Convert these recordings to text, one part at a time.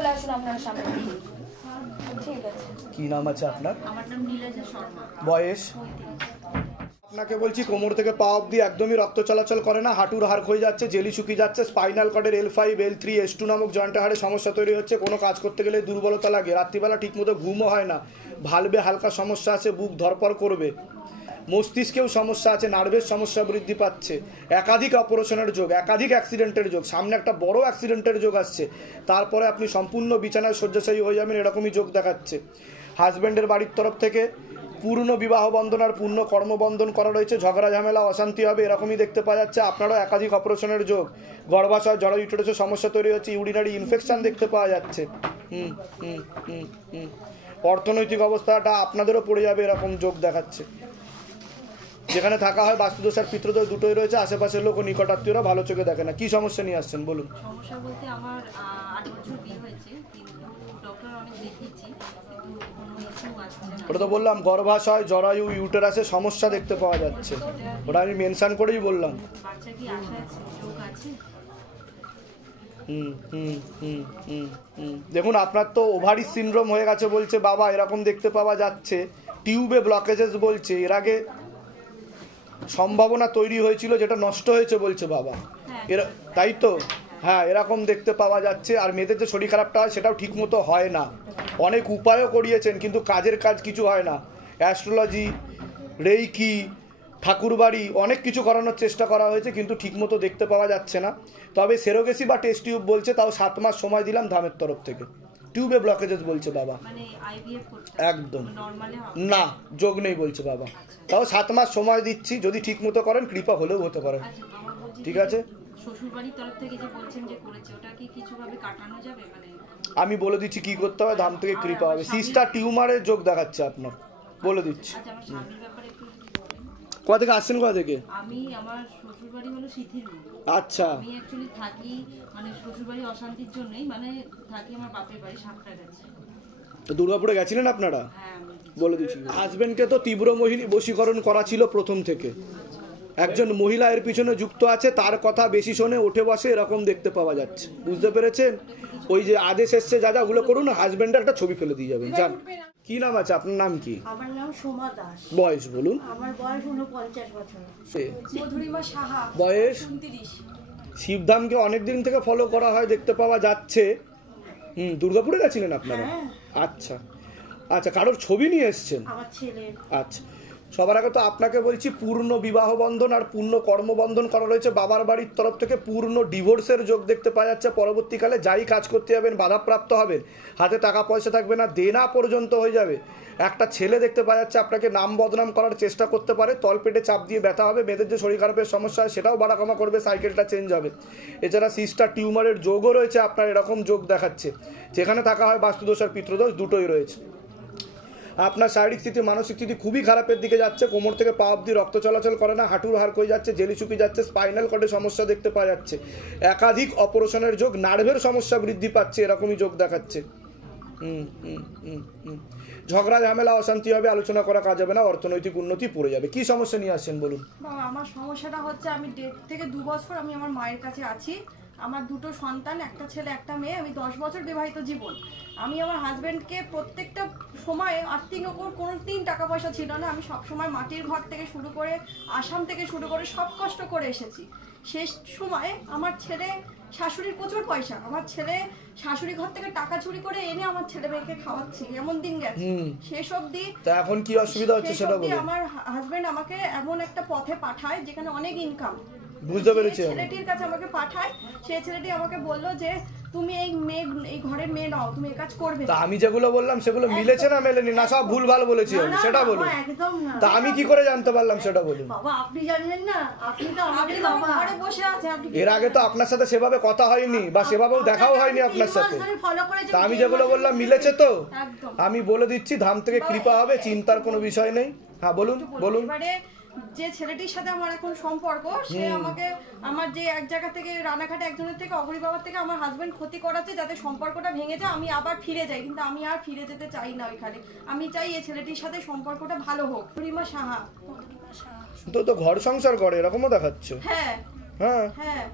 চলে আসুন আপনার সামনে। ঠিক আছে। কি নাম আছে আপনার? আমার নাম নীলাজা শর্মা। বয়স? আপনাকে বলছি কোমর থেকে পা অবধি একদমই রক্ত চলাচল করে না, হাঁটুর হাড় ক্ষয়ে যাচ্ছে, জেলি শুকিয়ে যাচ্ছে, স্পাইনাল কর্ডের L5 L3 S2 নামক জয়েন্টের হাড়ে সমস্যা তৈরি হচ্ছে, কোনো কাজ করতে গেলে দুর্বলতা লাগে, রাত্রিবেলা ঠিকমতো ঘুমও হয় না, ভালবে হালকা সমস্যা আছে, বুক ধরপড় করবে, মস্তিষ্কেও সমস্যা আছে, নার্ভের সমস্যা বৃদ্ধি পাচ্ছে, একাধিক অপারেশনের যোগ, একাধিক অ্যাক্সিডেন্টের যোগ, সামনে একটা বড় অ্যাক্সিডেন্টের যোগ আসছে, তারপরে আপনি সম্পূর্ণ বিছানায় শয্যাশায়ী হয়ে যাবেন, এরকমই যোগ দেখাচ্ছে। হাজব্যান্ডের বাড়ির তরফ থেকে পূর্ণ বিবাহ বন্ধন আর পূর্ণ কর্মবন্ধন করা রয়েছে, ঝগড়া ঝামেলা অশান্তি হবে এরকমই দেখতে পাওয়া যাচ্ছে। আপনারও একাধিক অপারেশনের যোগ, গর্ভাশয় জরা ইউটেরাসের সমস্যা তৈরি হচ্ছে, ইউরিনারি ইনফেকশন দেখতে পাওয়া যাচ্ছে। অর্থনৈতিক অবস্থাটা আপনাদেরও পড়ে যাবে এরকম যোগ দেখাচ্ছে। যেখানে থাকা হয় বাস্তুদোষ আর পিতৃদোষ দুটোই রয়েছে, আশেপাশের লোক ও নিকটাত্মীয়রা ভালো চোখে দেখে না। কি সমস্যা নিয়ে আসছেন বলুন? সমস্যা বলতে আমার 8 বছর বিয়ে হয়েছে, ডক্টর অনেক দেখিয়েছি, ওটা তো বললাম গর্ভাশয় জরায়ু ইউটেরাসে সমস্যা দেখতে পাওয়া যাচ্ছে, ওটা আমি মেনশন করেই বললাম। বাচ্চা কি আশা আছে, যোগ আছে? দেখুন আপনার তো ওভারি সিনড্রোম হয়ে গেছে বলছে বাবা, এরকম দেখতে পাওয়া যাচ্ছে। টিউবে ব্লকেজেস বলছে, এর আগে সম্ভাবনা তৈরি হয়েছিল যেটা নষ্ট হয়েছে বলছে বাবা, তাই তো? হ্যাঁ, এরকম দেখতে পাওয়া যাচ্ছে। আর মেয়েদের যে শরীর খারাপটা হয় সেটাও ঠিক মতো হয় না, অনেক উপায়ও করিয়েছেন কিন্তু কাজের কাজ কিছু হয় না। অ্যাস্ট্রোলজি, রেইকি, ঠাকুরবাড়ি অনেক কিছু করানোর চেষ্টা করা হয়েছে কিন্তু ঠিকমতো দেখতে পাওয়া যাচ্ছে না। তবে সেরোগেসি বা টেস্ট টিউব বলছে, তাও 7 মাস সময় দিলাম ধামের তরফ থেকে। টিউবে ব্লকেজেস বলছে বাবা, একদম না, যোগ নেই বলছে বাবা, তাও 7 মাস সময় দিচ্ছি, যদি ঠিক মতো করেন কৃপা হলেও হতে পারে। ঠিক আছে, শ্বশুরবাড়ির তরফ থেকে যে বলছেন যে করেছে, ওটা কি কিছুভাবে কাটানো যাবে? মানে আমি বলে দিচ্ছি কি করতে হবে, ধাম থেকে কৃপা হবে। সিস্টার টিউমারের যোগ দেখাচ্ছে আপনার, বলে দিচ্ছি। আচ্ছা, আমার স্বামীর ব্যাপারে একটু কোথা থেকে আসছেন? কোথা থেকে? আমার শ্বশুরবাড়ি হলো শিথিলপুর। আচ্ছা, আমি অ্যাকচুয়ালি থাকি মানে শ্বশুরবাড়ি অশান্তির জন্যই, মানে থাকি আমার বাপের বাড়ি সাতটা গেছে। তো দুর্গাপুরে গেছিলেন আপনারা? হ্যাঁ, বলে দিচ্ছি। হাজবেন্ডকে তো তীব্র মোহিনী বশীকরণ করা ছিল প্রথম থেকে, একজন মহিলা এর পিছনে যুক্ত আছে, তার কথা বেশি শোনে, ওঠে বসে, এরকম দেখতে পাওয়া যাচ্ছে। বুঝতে পেরেছেন? ওই যে আদেশ এসছে যা যা ওগুলো করুন, হাজবেন্ডের একটা ছবি ফেলে দিয়ে যাবেন। যান। কি নাম আছে আপনার? নাম কি? আমার নাম সোমা দাস। বয়স বলুন? আমার বয়স 49 বছর। মধুরিমা সাহা। বয়স? 29। শিবধামকে অনেকদিন থেকে ফলো করা হয় দেখতে পাওয়া যাচ্ছে। দুর্গাপুরে গেছিলেন আপনারা? আচ্ছা আচ্ছা, কারোর ছবি নিয়ে এসছেন? আমার ছেলে। আচ্ছা, সবার আগে তো আপনাকে বলছি পূর্ণ বিবাহ বন্ধন আর পূর্ণ কর্মবন্ধন করা রয়েছে বাবার বাড়ির তরফ থেকে, পূর্ণ ডিভোর্সের যোগ দেখতে পাওয়া যাচ্ছে। পরবর্তীকালে যাই কাজ করতে যাবেন বাধাপ্রাপ্ত হবেন, হাতে টাকা পয়সা থাকবে না, দেনা পর্যন্ত হয়ে যাবে। একটা ছেলে দেখতে পাওয়া যাচ্ছে আপনাকে নাম বদনাম করার চেষ্টা করতে পারে, তলপেটে চাপ দিয়ে ব্যথা হবে, মেয়েদের যে শরীর খারাপের সমস্যা হয় সেটাও বাড়া কমা করবে, সাইকেলটা চেঞ্জ হবে। এছাড়া সিস্টার টিউমারের যোগও রয়েছে আপনার, এরকম যোগ দেখাচ্ছে। যেখানে থাকা হয় বাস্তুদোষ আর পিতৃদোষ দুটোই রয়েছে। আপনার শারীরিক স্থিতি মানসিক স্থিতি খুবই খারাপের দিকে যাচ্ছে, কোমর থেকে পা অবধি রক্ত চলাচল করে না, হাঁটুর হাড় ক্ষয়ে যাচ্ছে, জেলি শুকিয়ে যাচ্ছে, স্পাইনাল কর্ডে সমস্যা দেখতে পাওয়া যাচ্ছে, একাধিক অপারেশনের যোগ, নার্ভের সমস্যা বৃদ্ধি পাচ্ছে, এরকমই যোগ দেখাচ্ছে। ঝগড়া ঝামেলা অশান্তি হবে, আলোচনা করা কাজ হবে না, অর্থনৈতিক উন্নতি পড়ে যাবে। কি সমস্যা নিয়ে আসছেন বলুন? আমার সমস্যাটা হচ্ছে আমি 1.5 থেকে 2 বছর আমি আমার মায়ের কাছে আছি। আমার 2টো সন্তান, একটা ছেলে একটা মেয়ে, আমি 10 বছর বিবাহিত জীবন। আমি আমার হাজব্যান্ডকে প্রত্যেকটা সময়ে আর্থিক কোনো দিন টাকা পয়সা ছিল না, আমি সব সময় মাটির ঘর থেকে শুরু করে আসাম থেকে শুরু করে সব কষ্ট করে এসেছি। শেষ সময় আমার ছেলে শাশুড়ির প্রচুর পয়সা, আমার ছেলে শাশুড়ি ঘর থেকে টাকা চুরি করে এনে আমার ছেলে মেয়েকে খাওয়াচ্ছি, এমন দিন গেছে। শেষ অবধি এখন কি অসুবিধা হচ্ছে সেটা বলুন। আমার হাজবেন্ড আমাকে এমন একটা পথে পাঠায় যেখানে অনেক ইনকাম, বুঝতে পেরেছি। ছেলেটির কাছে আমাকে পাঠায়, সেই ছেলেটি আমাকে বললো যে তুমি এই ঘরের মেয়ে নাও, তুমি এই কাজ করবে। তা আমি যেগুলো বললাম সেগুলো মিলেছে না মেলেনি? না সব ভুলভাল বলেছি আমি, সেটা বলুন। একদম না। তা আমি কি করে জানতে পারলাম সেটা বলুন। বাবা আপনি জানেন না, আপনি তো আমাদের ঘরে বসে আছেন। এর আগে তো আপনার সাথে সেভাবে কথা হয়নি বা সেভাবেও দেখাও হয়নি আপনার সাথে। তা আমি যেগুলো বললাম মিলেছে তো? আমি বলে দিচ্ছি ধাম থেকে কৃপা হবে, চিন্তার কোনো বিষয় নেই। হ্যাঁ বলুন বলুন। যে ছেলেটির সাথে আমার এখন সম্পর্ক, সে আমাকে আমার যে এক জায়গা থেকে রানাঘাটে একজনের থেকে অগরি বাবার থেকে আমার হাজবেন্ড ক্ষতি করাচ্ছে যাতে সম্পর্কটা ভেঙে যায়, আমি আবার ফিরে যাই, কিন্তু আমি আর ফিরে যেতে চাই না ওইখানে। আমি চাই এই ছেলেটির সাথে সম্পর্কটা ভালো হোক। মধুরিমা সাহা। তো ঘর সংসার করে এরকমও দেখাচ্ছে। হ্যাঁ হ্যাঁ হ্যাঁ,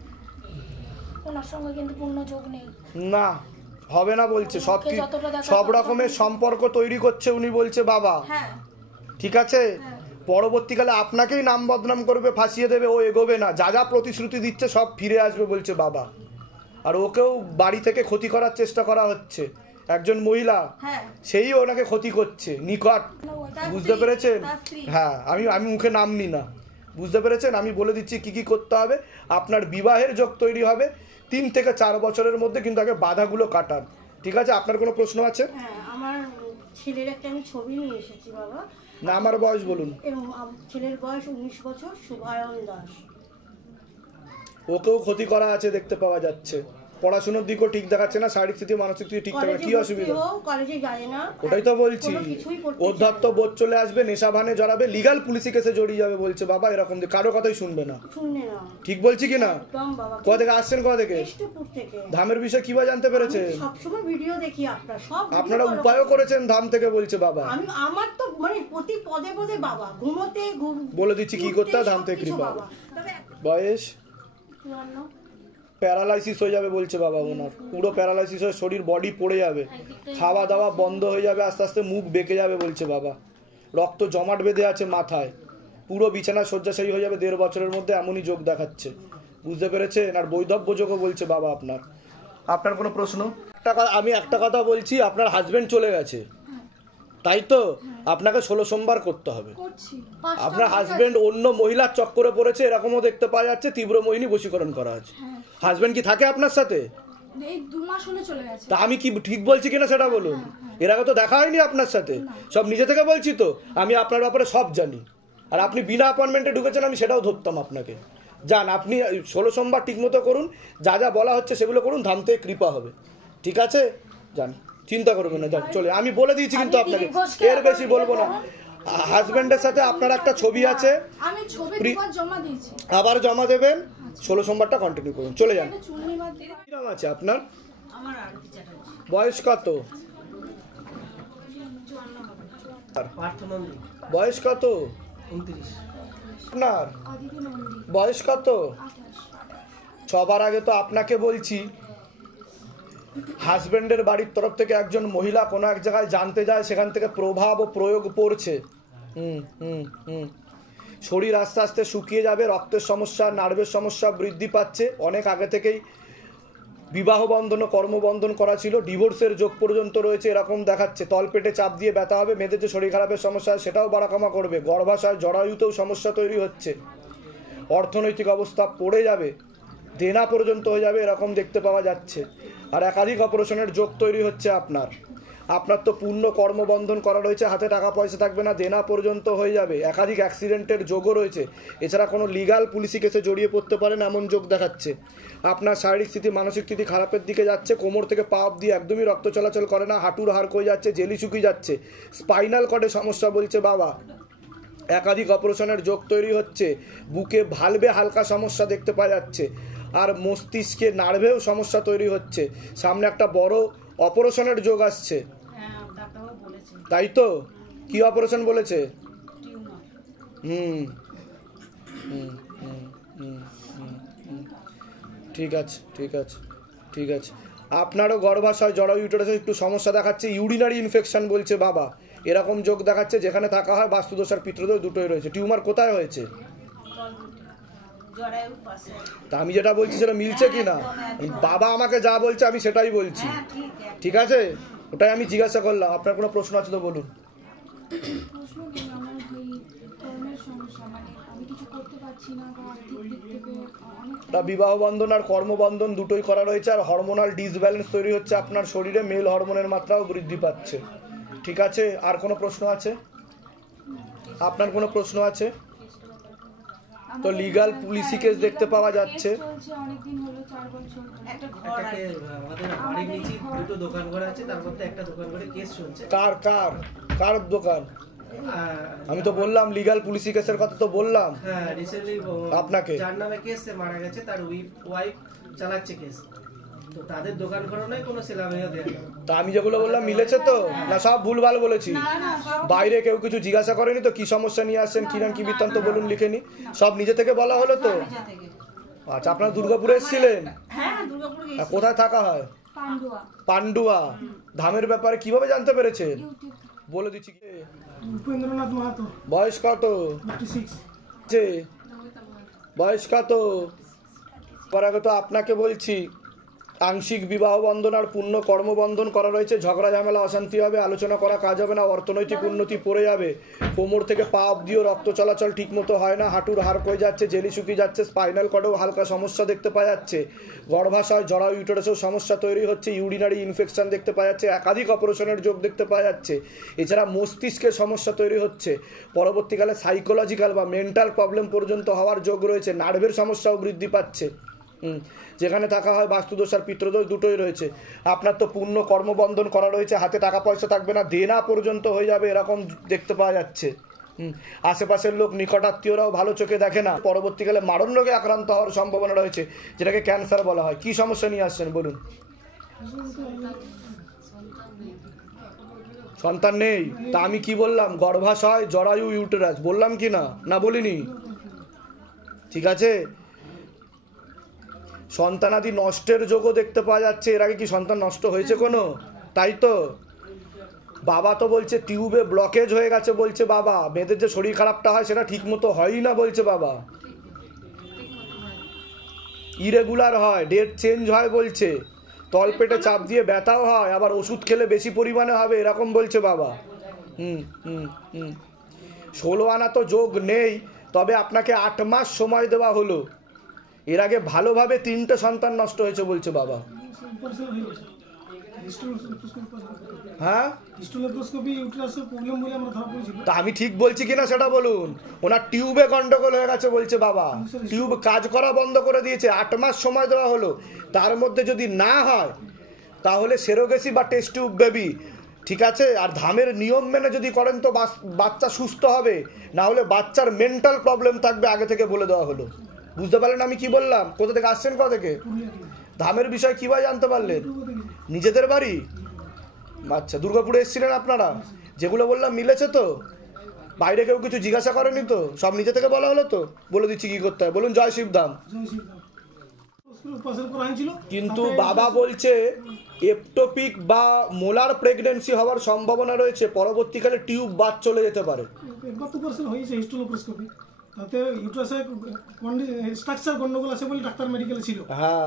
ওনার সঙ্গে কিন্তু পূর্ণ যোগ নেই। না, হবে না বলছে, ওকে যতটা দেখার সব কথা রকমের সম্পর্ক তৈরি করছে উনি বলছে বাবা, হ্যাঁ ঠিক আছে? পরবর্তীকালে আপনাকেই নাম বদনাম করবে, ফাঁসিয়ে দেবে, ও এগোবে না, যা যা প্রতিশ্রুতি দিচ্ছে সব ফিরে আসবে বলছে বাবা। আর ওকেও বাড়ি থেকে ক্ষতি করার চেষ্টা করা হচ্ছে, একজন মহিলা হ্যাঁ সেই ওনাকে ক্ষতি করছে নিকট, তার বুঝতে স্ত্রী, পেরেছেন? তার স্ত্রী। হ্যাঁ, আমি মুখে নাম নি না, বুঝতে পেরেছেন? আমি বলে দিচ্ছি কি কি করতে হবে। আপনার বিবাহের যোগ তৈরি হবে 3 থেকে 4 বছরের মধ্যে, কিন্তু আগে বাধাগুলো কাটান, ঠিক আছে? আপনার কোনো প্রশ্ন আছে? হ্যাঁ, আমার ছেলের একটা আমি ছবি নিয়ে এসেছি বাবা। না, আমার বয়স বলুন। এবং ছেলের বয়স 19 বছর, শুভায়ন দাস। ওকেও ক্ষতি করা আছে দেখতে পাওয়া যাচ্ছে, পড়াশোনার দিকও ঠিক দেখাচ্ছে না, শারীরিক স্থিতি মানসিক স্থিতি ঠিক থাকে না, কি অসুবিধা? কলেজে যায় না, ওটাই তো বলছি, কোনো কিছুই করতে অধ্যত্ত বোধ চলে আসবে, নেশা ভানে জড়াবে, লিগাল পুলিশি কেসে জড়িয়ে যাবে বলছে বাবা, এরকম কারো কথাই শুনবে না, শুনলে না। ঠিক বলছি কি না? একদম বাবা। কোথা থেকে আসছেন, কোথা থেকে? কেষ্টপুর থেকে। ধামের বিষয়ে কিভাবে জানতে পেরেছে? আমি সবসময় ভিডিও দেখি আপনার, সব video আপনারা follow উপায়ও করি। করেছেন ধাম থেকে বলছে বাবা। আমার তো মানে প্রতি পদে পদে বাবা, ঘুমোতে বলে দিচ্ছি কি করতে হয়, ধাম থেকে সবকিছু কৃপা। বাবা। তবে বয়স 54, প্যারালাইসিস হয়ে যাবে বলছে বাবা, ওনার পুরো প্যারালাইসিস হয়ে শরীর বডি পড়ে যাবে, খাওয়া দাওয়া বন্ধ হয়ে যাবে, আস্তে আস্তে মুখ বেঁকে যাবে বলছে বাবা, রক্ত জমাট বেঁধে আছে মাথায়, পুরো বিছানা শয্যাশায়ী হয়ে যাবে 1.5 বছরের মধ্যে, এমনই যোগ দেখাচ্ছে, বুঝতে পেরেছেন? আর বৈধব্য যোগও বলছে বাবা আপনার। আপনার কোনো প্রশ্ন? আমি একটা কথা বলছি, আপনার হাজবেন্ড চলে গেছে তাই তো, আপনাকে 16 সোমবার করতে হবে। আপনার হাজবেন্ড অন্য মহিলার চক্করে পড়েছে, এরকমও দেখতে পাওয়া যাচ্ছে, তীব্র মোহিনী বশীকরণ করা আছে। হাজবেন্ড কি থাকে আপনার সাথে? এই 2 মাস হলে চলে গেছে। তা আমি কি ঠিক বলছি কিনা সেটা বলুন। এর আগে তো দেখা হয়নি আপনার সাথে, সব নিজে থেকে বলছি তো, আমি আপনার ব্যাপারে সব জানি। আর আপনি বিনা অ্যাপয়েন্টমেন্টে ঢুকেছেন, আমি সেটাও ধরতাম আপনাকে। যান, আপনি 16 সোমবার ঠিকমতো করুন, যা যা বলা হচ্ছে সেগুলো করুন, ধাম থেকে কৃপা হবে, ঠিক আছে? যান, চিন্তা করবেন না, যান চলে। আমি বলে দিয়েছি কিন্তু আপনাকে, এর বেশি বলবো না। হাজবেন্ডের সাথে আপনার একটা ছবি আছে, আমি ছবি দুবার জমা দিয়েছি, আবার জমা দেবেন, 16 সোমবারটা কন্টিনিউ করুন, চলে যান। চুন্নি বাদ দিয়ে কি নাম আছে আপনার? আমার আরতি চ্যাটার্জি। বয়স কত? পার্থনন্দী, বয়স কত 29। আপনার? আদিতি নন্দী, বয়স কত? 28। সবার আগে তো আপনাকে বলছি, হাজবেন্ডের বাড়ির তরফ থেকে একজন মহিলা কোনো এক জায়গায় জানতে যায়, সেখান থেকে প্রভাব ও প্রয়োগ পড়ছে। শরীর আস্তে আস্তে শুকিয়ে যাবে, রক্তের সমস্যা, নার্ভের সমস্যা বৃদ্ধি পাচ্ছে, অনেক আগে থেকেই বিবাহ বন্ধন ও কর্মবন্ধন করা ছিল, ডিভোর্সের যোগ পর্যন্ত রয়েছে এরকম দেখাচ্ছে, তলপেটে চাপ দিয়ে ব্যথা হবে, মেয়েদের যে শরীর খারাপের সমস্যা সেটাও বাড়াকমা করবে, গর্ভাশয় জরায়ুতেও সমস্যা তৈরি হচ্ছে, অর্থনৈতিক অবস্থা পড়ে যাবে, দেনা পর্যন্ত হয়ে যাবে এরকম দেখতে পাওয়া যাচ্ছে। আর একাধিক অপারেশনের যোগ তৈরি হচ্ছে আপনার তো পূর্ণ কর্মবন্ধন করা রয়েছে, হাতে টাকা পয়সা থাকবে না, দেনা পর্যন্ত হয়ে যাবে, একাধিক অ্যাক্সিডেন্টের যোগও রয়েছে, এছাড়া কোনো লিগাল পুলিশি কেসে জড়িয়ে পড়তে পারেন এমন যোগ দেখাচ্ছে। আপনার শারীরিক স্থিতি মানসিক স্থিতি খারাপের দিকে যাচ্ছে, কোমর থেকে পা অবধি একদমই রক্ত চলাচল করে না, হাঁটুর হাড় কয়ে যাচ্ছে, জেলি শুকিয়ে যাচ্ছে, স্পাইনাল কর্ডে সমস্যা বলছে বাবা, একাধিক অপারেশনের যোগ তৈরি হচ্ছে, বুকে ভালভে হালকা সমস্যা দেখতে পাওয়া যাচ্ছে, আর মস্তিষ্কে নার্ভেও সমস্যা তৈরি হচ্ছে, সামনে একটা বড় অপারেশনের যোগ আসছে, হ্যাঁ, ডাক্তারবাবু বলেছে তাই তো? কি অপারেশন বলেছে? টিউমার। হুম হুম হুম হুম হুম হুম। ঠিক আছে, ঠিক আছে, ঠিক আছে। আপনারও গর্ভাশয় জরায়ু ইউটেরাসে একটু সমস্যা দেখাচ্ছে, ইউরিনারি ইনফেকশন বলছে বাবা, এরকম যোগ দেখাচ্ছে, যেখানে থাকা হয় বাস্তুদোষ আর পিতৃদোষ দুটোই রয়েছে। টিউমার কোথায় হয়েছে? জরায়ুর পাশে। তা আমি যেটা বলছি সেটা মিলছে কি না? বাবা আমাকে যা বলছে আমি সেটাই বলছি, হ্যাঁ, ঠিক ঠিক আছে? ওটাই আমি জিজ্ঞাসা করলাম। আপনার কোনো প্রশ্ন আছে তো বলুন। প্রশ্ন কি, আমার ওই কর্মের সমস্যা, মানে আমি কিছু করতে পারছি না, বা আর্থিক দিক থেকে অনেক তা বিবাহ বন্ধন আর কর্মবন্ধন দুটোই করা রয়েছে, আর হরমোনাল ডিসব্যালেন্স তৈরি হচ্ছে আপনার শরীরে, মেল হরমোনের মাত্রাও বৃদ্ধি পাচ্ছে, ঠিক আছে? আর কোনো প্রশ্ন আছে? আপনার কোনো প্রশ্ন আছে? তো লিগাল পুলিশি কেস দেখতে পাওয়া যাচ্ছে, চলছে অনেকদিন হলো, 4 বছর ধরে। একটা ঘর একটাকে আমাদের বাড়ির নিচে দুটো দোকান ঘর আছে, তার মধ্যে একটা দোকান ঘরে কেস চলছে। কার কার কার দোকান? আমি তো বললাম লিগাল পুলিশি কেসের কথা তো বললাম হ্যাঁ, রিসেন্টলি আপনাকে। যার নামে কেস, সে মারা গেছে, তার ওয়াইফ চালাচ্ছে কেস, তো তাদের দোকান ঘর নয়, কোনো সেলামিও দেয় না। তা আমি যেগুলো বললাম মিলেছে তো, না সব ভুলভাল বলেছি? বাইরে কেউ কিছু জিজ্ঞাসা করেনি তো, কি সমস্যা নিয়ে আসছেন, কি নাম কি বৃত্তান্ত বলুন, লিখেনি, সব নিজে থেকে বলা হলো তো? নিজে থেকে। আচ্ছা, আপনারা দুর্গাপুরে এসেছিলেন? হ্যাঁ, দুর্গাপুর আর কোথায় থাকা হয়? পান্ডুয়া ধামের ব্যাপারে কিভাবে জানতে পেরেছে? বলে দিচ্ছি। উপেন্দ্রনাথ মাহাতো, বয়স কত? 56। বয়স কত? তো আপনাকে বলছি, আংশিক বিবাহ বন্ধন আর পূর্ণ কর্মবন্ধন করা রয়েছে। ঝগড়া ঝামেলা অশান্তি হবে, আলোচনা করা কাজ হবে না, অর্থনৈতিক উন্নতি পড়ে যাবে, কোমর থেকে পা অব্দিও রক্ত চলাচল ঠিকমতো হয় না, হাঁটুর হাড় কয়ে যাচ্ছে, জেলি শুকিয়ে যাচ্ছে, স্পাইনাল কর্ডেও হালকা সমস্যা দেখতে পাওয়া যাচ্ছে, গর্ভাশয় জরায়ু ইউটেরাসেও সমস্যা তৈরি হচ্ছে, ইউরিনারি ইনফেকশন দেখতে পাওয়া যাচ্ছে, একাধিক অপারেশনের যোগ দেখতে পাওয়া যাচ্ছে। এছাড়া মস্তিষ্কের সমস্যা তৈরি হচ্ছে, পরবর্তীকালে সাইকোলজিক্যাল বা মেন্টাল প্রবলেম পর্যন্ত হওয়ার যোগ রয়েছে, নার্ভের সমস্যাও বৃদ্ধি পাচ্ছে। যেখানে থাকা হয় বাস্তুদোষ আর পিতৃদোষ দুটোই রয়েছে। আপনার তো পূর্ণ কর্মবন্ধন করা রয়েছে, হাতে টাকা পয়সা থাকবে না, দেনা পর্যন্ত হয়ে যাবে, এরকম দেখতে পাওয়া যাচ্ছে। আশেপাশের লোক নিকটাত্মীয়রাও ভালো চোখে দেখে না, পরবর্তীকালে মারণ রোগে আক্রান্ত হওয়ার সম্ভাবনা রয়েছে, যেটাকে ক্যান্সার বলা হয়। কি সমস্যা নিয়ে আসছেন বলুন? সন্তান নেই? তা আমি কি বললাম? গর্ভাশয় জরায়ু ইউটেরাস বললাম কি না? না বলিনি? ঠিক আছে। সন্তানাদি নষ্টের যোগও দেখতে পাওয়া যাচ্ছে। এর আগে কি সন্তান নষ্ট হয়েছে কোনো? তাই তো। বাবা তো বলছে টিউবে ব্লকেজ হয়ে গেছে, বলছে বাবা। মেয়েদের যে শরীর খারাপটা হয় সেটা ঠিক মতো হয়ই না বলছে বাবা, ইরেগুলার হয়, ডেট চেঞ্জ হয় বলছে, তলপেটে চাপ দিয়ে ব্যথাও হয়, আবার ওষুধ খেলে বেশি পরিমাণে হবে এরকম বলছে বাবা। 16 আনা তো যোগ নেই, তবে আপনাকে 8 মাস সময় দেওয়া হলো। এর আগে ভালোভাবে 3টে সন্তান নষ্ট হয়েছে বলছে বাবা। হ্যাঁ, তা আমি ঠিক বলছি কিনা সেটা বলুন। ওনার টিউবে গন্ডগোল হয়ে গেছে বলছে বাবা, টিউব কাজ করা বন্ধ করে দিয়েছে, 8 মাস সময় দেওয়া হলো। তার মধ্যে যদি না হয় তাহলে সেরোগেসি বা টেস্ট টিউব বেবি, ঠিক আছে। আর ধামের নিয়ম মেনে যদি করেন তো বাচ্চা সুস্থ হবে, না হলে বাচ্চার মেন্টাল প্রবলেম থাকবে, আগে থেকে বলে দেওয়া হলো। বুঝতে পারলেন আমি কি বললাম? কোথা থেকে আসছেন? কোথা থেকে? ধামের বিষয় কিভাবে জানতে পারলেন? নিজেদের বাড়ি? আচ্ছা, দুর্গাপুরে এসেছিলেন আপনারা? যেগুলো বললাম মিলেছে তো? বাইরে কেউ কিছু জিজ্ঞাসা করেনি তো? সব নিজে থেকে বলা হলো তো? বলে দিচ্ছি কি করতে হয়। বলুন জয় শিবধাম। কিন্তু বাবা বলছে এপটোপিক বা মোলার প্রেগন্যান্সি হওয়ার সম্ভাবনা রয়েছে, পরবর্তীকালে টিউব বাদ চলে যেতে পারে। তাতে ইউটেরাসে স্ট্রাকচার গন্ডগোল আছে বলে ডাক্তার মেডিকেলে ছিল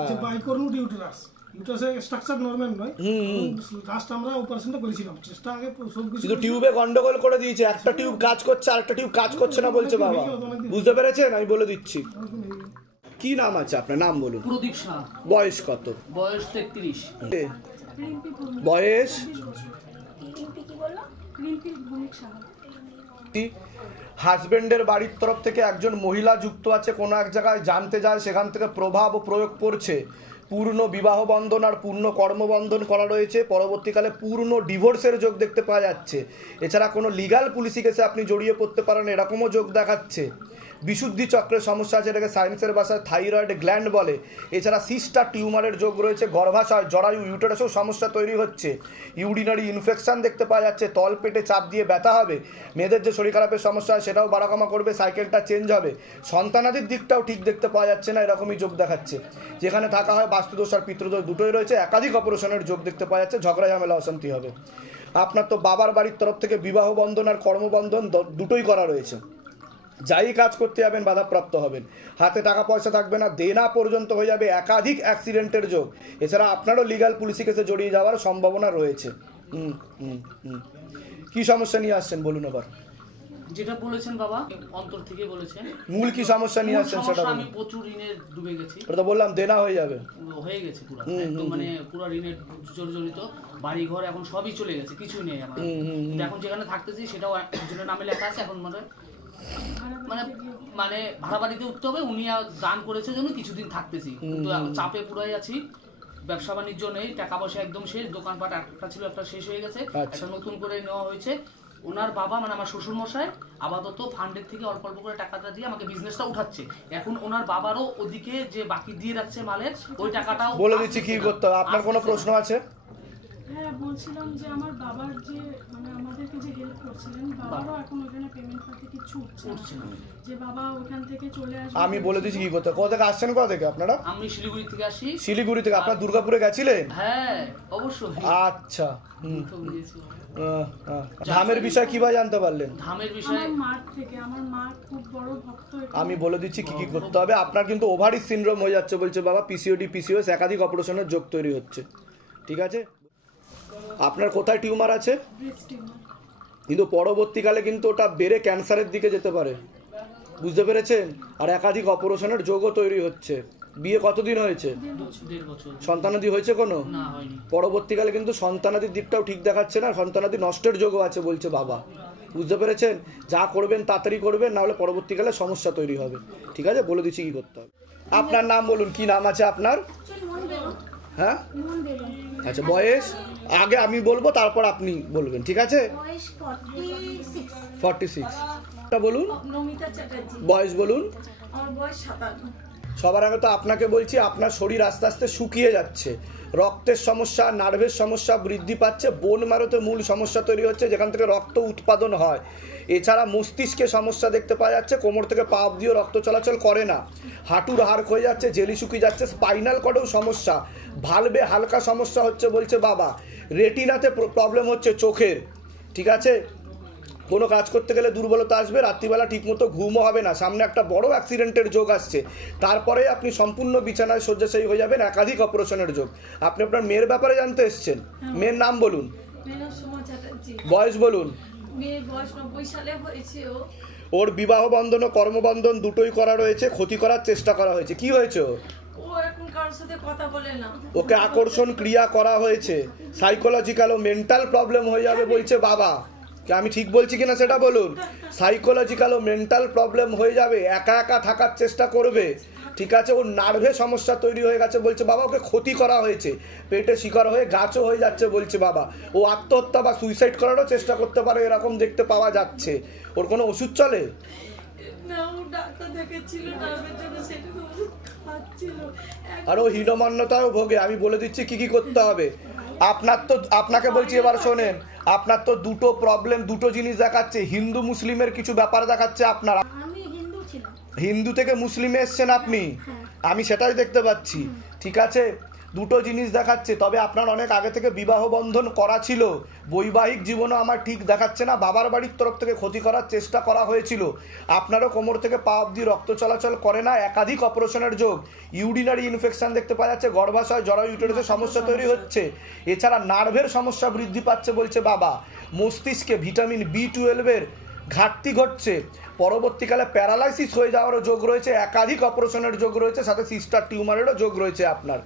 যে বাইকর্নুড ইউটেরাস, ইউটেরাসে স্ট্রাকচার নরমাল নয়। লাস্ট আমরা অপারেশনটা করেছিলাম, চেষ্টা আগে সব কিছু, কিন্তু টিউবে গন্ডগোল করে দিয়েছে। একটা টিউব কাজ করছে, আরেকটা টিউব কাজ করছে না বলছে বাবা। বুঝতে পেরেছেন? আমি বলে দিচ্ছি। কি নাম আছে আপনার? নাম বলুন। প্রদীপ শাহ। বয়স কত? বয়স 33। বয়স? হাজবেন্ডের বাড়ির তরফ থেকে একজন মহিলা যুক্ত আছে, কোনো এক জায়গায় জানতে যায়, সেখান থেকে প্রভাব ও প্রয়োগ পড়ছে। পূর্ণ বিবাহ বন্ধন আর পূর্ণ কর্মবন্ধন করা রয়েছে, পরবর্তীকালে পূর্ণ ডিভোর্সের যোগ দেখতে পাওয়া যাচ্ছে। এছাড়া কোনো লিগাল পুলিশি কেসে আপনি জড়িয়ে পড়তে পারেন, এরকমও যোগ দেখাচ্ছে। বিশুদ্ধি চক্রের সমস্যা আছে, এটাকে সায়েন্সের ভাষায় থাইরয়েড গ্ল্যান্ড বলে। এছাড়া সিস্টার টিউমারের যোগ রয়েছে, গর্ভাশয় জরায়ু ইউটেরাসেও সমস্যা তৈরি হচ্ছে, ইউরিনারি ইনফেকশন দেখতে পাওয়া যাচ্ছে, তল পেটে চাপ দিয়ে ব্যথা হবে, মেয়েদের যে শরীর খারাপের সমস্যা হয় সেটাও বাড়াকমা করবে, সাইকেলটা চেঞ্জ হবে, সন্তানাদির দিকটাও ঠিক দেখতে পাওয়া যাচ্ছে না, এরকমই যোগ দেখাচ্ছে। যেখানে থাকা হয় বাস্তুদোষ আর পিতৃদোষ দুটোই রয়েছে, একাধিক অপারেশনের যোগ দেখতে পাওয়া যাচ্ছে, ঝগড়া ঝামেলা অশান্তি হবে। আপনার তো বাবার বাড়ির তরফ থেকে বিবাহ বন্ধন আর কর্মবন্ধন দুটোই করা রয়েছে। যাই কাজ করতে যাবেন বাধাপ্রাপ্ত হবেন, হাতে টাকা পয়সা থাকবে না, দেনা পর্যন্ত হয়ে যাবে, একাধিক অ্যাক্সিডেন্টের যোগ। এছাড়া আপনারও লিগাল পুলিশি কেসে জড়িয়ে যাওয়ার সম্ভাবনা রয়েছে। কি সমস্যা নিয়ে আসছেন বলুন এবার? যেটা বলেছেন বাবা, অন্তর থেকে বলেছেন। মূল কি সমস্যা নিয়ে আসছেন সেটা বলুন। আমি প্রচুর ঋণে ডুবে গেছি। ওটা তো বললাম দেনা হয়ে যাবে, হয়ে গেছে পুরো, একদম মানে পুরো ঋণের জড়িত। বাড়ি ঘর এখন সবই চলে গেছে, কিছুই নেই আমার। এখন যেখানে থাকতেছি সেটাও একজনের নামে লেখা আছে। এখন মানে মানে ভাড়া বাড়িতে উঠতে হবে, উনি দান করেছে জন্য কিছুদিন থাকতেছি, কিন্তু চাপে পুরাই আছি। ব্যবসা বাণিজ্য নেই, টাকা পয়সা একদম শেষ, দোকানপাট একটা ছিল একটা শেষ হয়ে গেছে, একটা নতুন করে নেওয়া হয়েছে। ওনার বাবা মানে আমার শ্বশুর মশাই আপাতত ফান্ডের থেকে অল্প অল্প করে টাকাটা দিয়ে আমাকে বিজনেসটা উঠাচ্ছে। এখন ওনার বাবারও ওদিকে যে বাকি দিয়ে রাখছে মালের, ওই টাকাটাও বলে দিচ্ছি কি করতে হবে। আপনার কোনো প্রশ্ন আছে? হ্যাঁ বলছিলাম যে আমার বাবার যে মানে আমাদেরকে যে হেল্প করছিলেন বাবারও এখন ওখানে পেমেন্ট পাতে কিছু উঠছে না যে বাবা ওখান থেকে চলে আসবে। আমি বলে দিচ্ছি কি করতে। কোথা থেকে আসছেন, কোথা থেকে আপনারা? আমি শিলিগুড়ি থেকে আসি। শিলিগুড়ি থেকে। আপনারা দুর্গাপুরে গেছিলেন? হ্যাঁ অবশ্যই। আচ্ছা। ধামের বিষয় কিভাবে জানতে পারলেন? ধামের বিষয় আমার মা থেকে, আমার মা খুব বড় ভক্ত। আমি বলে দিচ্ছি কি কি করতে হবে। আপনার কিন্তু ওভারি সিনড্রোম হয়ে যাচ্ছে বলছে বাবা, পিসিওডি পিসিওএস একাধিক অপারেশনের যোগ তৈরি হচ্ছে। ঠিক আছে, আপনার কোথায় টিউমার আছে? কিন্তু পরবর্তীকালে কিন্তু ওটা বেড়ে ক্যান্সারের দিকে যেতে পারে, বুঝতে পেরেছেন? আর একাধিক অপারেশনের যোগও তৈরি হচ্ছে। বিয়ে কতদিন হয়েছে? সন্তানাদি হয়েছে কোনো? পরবর্তীকালে কিন্তু সন্তানাদির দিকটাও ঠিক দেখাচ্ছে না, সন্তানাদি নষ্টের যোগও আছে বলছে বাবা, বুঝতে পেরেছেন? যা করবেন তাড়াতাড়ি করবেন, না হলে পরবর্তীকালে সমস্যা তৈরি হবে। ঠিক আছে, বলে দিচ্ছি কি করতে হবে। আপনার নাম বলুন, কি নাম আছে আপনার? হ্যাঁ আচ্ছা, বয়স আগে আমি বলবো তারপর আপনি বলবেন, ঠিক আছে? 46 বলুন। বয়স বলুন। আমার বয়স 57। সবার আগে তো আপনাকে বলছি, আপনার শরীর আস্তে আস্তে শুকিয়ে যাচ্ছে, রক্তের সমস্যা, নার্ভের সমস্যা বৃদ্ধি পাচ্ছে, বোন ম্যারোতে মূল সমস্যা তৈরি হচ্ছে যেখান থেকে রক্ত উৎপাদন হয়। এছাড়া মস্তিষ্কে সমস্যা দেখতে পাওয়া যাচ্ছে, কোমর থেকে পা অবধিও রক্ত চলাচল করে না, হাঁটুর হাড় ক্ষয়ে যাচ্ছে, জেলি শুকিয়ে যাচ্ছে, স্পাইনাল কর্ডেও সমস্যা, ভালভে হালকা সমস্যা হচ্ছে বলছে বাবা, রেটিনাতে প্রবলেম হচ্ছে চোখের। ঠিক আছে, কোনো কাজ করতে গেলে দুর্বলতা আসবে, রাত্রিবেলা ঠিকমতো ঘুমও হবে না, সামনে একটা বড় অ্যাক্সিডেন্টের যোগ আসছে, তারপরে আপনি সম্পূর্ণ বিছানায় শয্যাশায়ী হয়ে যাবেন, একাধিক অপারেশনের যোগ। আপনি আপনার মেয়ের ব্যাপারে জানতে এসেছেন, মেয়ের নাম বলুন, বয়স বলুন। মেয়ের বয়স 90 সালে হয়েছে। ওর বিবাহ বন্ধন ও কর্মবন্ধন দুটোই করা রয়েছে, ক্ষতি করার চেষ্টা করা হয়েছে। কি হয়েছে? ও এখন কারোর সাথে কথা বলে না। ওকে আকর্ষণ ক্রিয়া করা হয়েছে, সাইকোলজিক্যাল ও মেন্টাল প্রবলেম হয়ে যাবে বলছে বাবা। আমি ঠিক বলছি কিনা সেটা বলুন। সাইকোলজিক্যাল ও মেন্টাল প্রবলেম হয়ে যাবে, একা একা থাকার চেষ্টা করবে। ঠিক আছে, ওর নার্ভে সমস্যা তৈরি হয়ে গেছে বলছে বাবা, ওকে ক্ষতি করা হয়েছে, পেটে শিকার হয়ে গাছও হয়ে যাচ্ছে বলছে বাবা। ও আত্মহত্যা বা সুইসাইড করারও চেষ্টা করতে পারে, এরকম দেখতে পাওয়া যাচ্ছে। ওর কোনো ওষুধ চলে না? ও ডাক্তার দেখাচ্ছিল, নার্ভের জন্য সেটা ওষুধ খাচ্ছিল, আর ও হীনমান্যতাও ভোগে। আমি বলে দিচ্ছি কি কি করতে হবে। আপনাকে বলছি, এবার শোনেন, আপনার তো দুটো প্রবলেম, দুটো জিনিস দেখাচ্ছে। হিন্দু মুসলিমের কিছু ব্যাপার দেখাচ্ছে আপনার। হিন্দু থেকে মুসলিমে এসছেন আপনি, আমি সেটাই দেখতে পাচ্ছি। ঠিক আছে, দুটো জিনিস দেখাচ্ছে। তবে আপনার অনেক আগে থেকে বিবাহ বন্ধন করা ছিল, বৈবাহিক জীবনও আমার ঠিক দেখাচ্ছে না, বাবার বাড়ির তরফ থেকে ক্ষতি করার চেষ্টা করা হয়েছিল। আপনারও কোমর থেকে পা অবধি রক্ত চলাচল করে না, একাধিক অপারেশনের যোগ, ইউরিনারি ইনফেকশন দেখতে পাওয়া যাচ্ছে, গর্ভাশয় জরায়ু ইউটেরাসের সমস্যা তৈরি হচ্ছে। এছাড়া নার্ভের সমস্যা বৃদ্ধি পাচ্ছে বলছে বাবা, মস্তিষ্কে ভিটামিন B12 ঘাটতি ঘটছে, পরবর্তীকালে প্যারালাইসিস হয়ে যাওয়ারও যোগ রয়েছে, একাধিক অপারেশনের যোগ রয়েছে, সাথে সিস্টার টিউমারেরও যোগ রয়েছে আপনার।